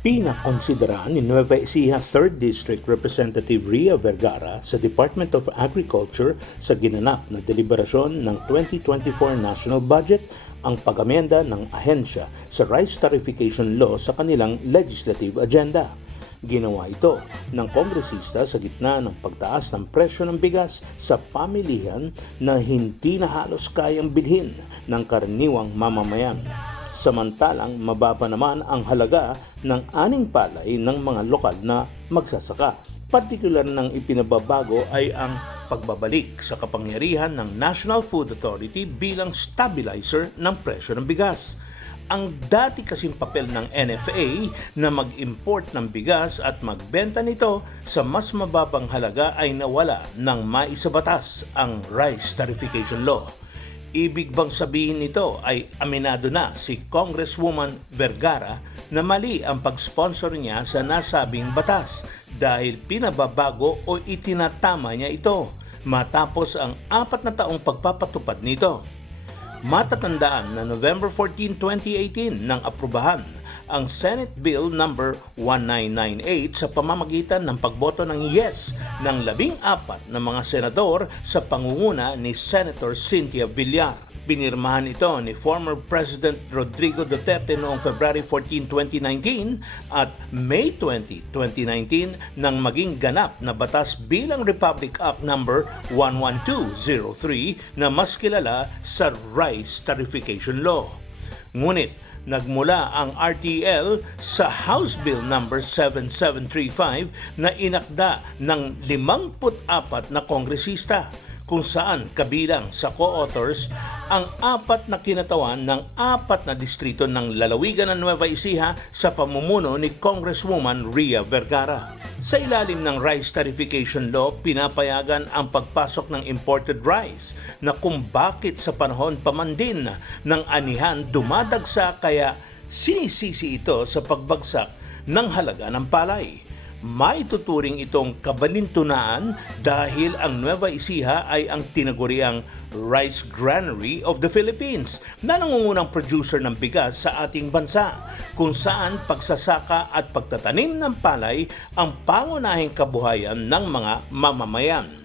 Pinakonsidera ni Nueva Ecija 3rd District Representative Ria Vergara sa Department of Agriculture sa ginanap na deliberasyon ng 2024 National Budget ang pagamenda ng ahensya sa rice tarification law sa kanilang legislative agenda. Ginawa ito ng kongresista sa gitna ng pagtaas ng presyo ng bigas sa pamilihan na hindi na halos kayang bilhin ng karaniwang mamamayan. Samantalang mababa naman ang halaga ng aning palay ng mga lokal na magsasaka. Partikular ng ipinababago ay ang pagbabalik sa kapangyarihan ng National Food Authority bilang stabilizer ng presyo ng bigas. Ang dati kasing papel ng NFA na mag-import ng bigas at magbenta nito sa mas mababang halaga ay nawala nang maisabatas ang Rice Tarification Law. Ibig bang sabihin nito ay aminado na si Congresswoman Vergara na mali ang pag-sponsor niya sa nasabing batas dahil pinababago o itinatama niya ito matapos ang apat na taong pagpapatupad nito. Matatandaan na November 14, 2018 nang aprubahan ang Senate Bill number 1998 sa pamamagitan ng pagboto ng yes ng labing apat na mga senador sa pangunguna ni Senator Cynthia Villar. Pinirmahan ito ni former President Rodrigo Duterte noong February 14, 2019 at May 20, 2019 nang maging ganap na batas bilang Republic Act number 11203 na mas kilala sa Rice Tarification Law. Ngunit nagmula ang RTL sa House Bill number 7735 na inakda ng 54 na kongresista kung saan kabilang sa co-authors ang apat na kinatawan ng apat na distrito ng lalawigan ng Nueva Ecija sa pamumuno ni Congresswoman Ria Vergara. Sa ilalim ng Rice Tarification Law, pinapayagan ang pagpasok ng imported rice na kung bakit sa panahon pa man din ng anihan dumadagsa kaya sinisisi ito sa pagbagsak ng halaga ng palay maituturing itong kabalintunaan dahil ang Nueva Ecija ay ang tinaguriang Rice Granary of the Philippines na nangungunang producer ng bigas sa ating bansa kung saan pagsasaka at pagtatanim ng palay ang pangunahing kabuhayan ng mga mamamayan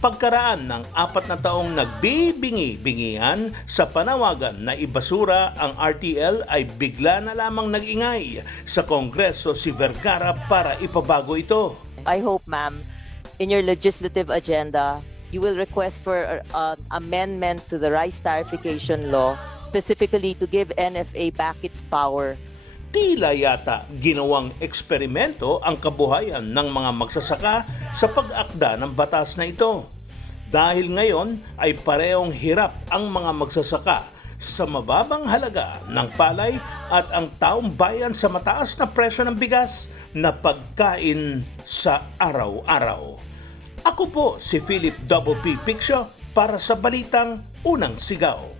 pagkaraan ng apat na taong nagbibingi-bingihan sa panawagan na ibasura ang RTL ay bigla na lamang nag-ingay sa Kongreso si Vergara para ipabago ito. I hope, ma'am, in your legislative agenda, you will request for uh, amendment to the rice tarification law, specifically to give NFA back its power Tila yata ginawang eksperimento ang kabuhayan ng mga magsasaka sa pag-akda ng batas na ito. Dahil ngayon ay parehong hirap ang mga magsasaka sa mababang halaga ng palay at ang taong bayan sa mataas na presyo ng bigas na pagkain sa araw-araw. Ako po si Philip Double P Picture para sa Balitang Unang Sigaw.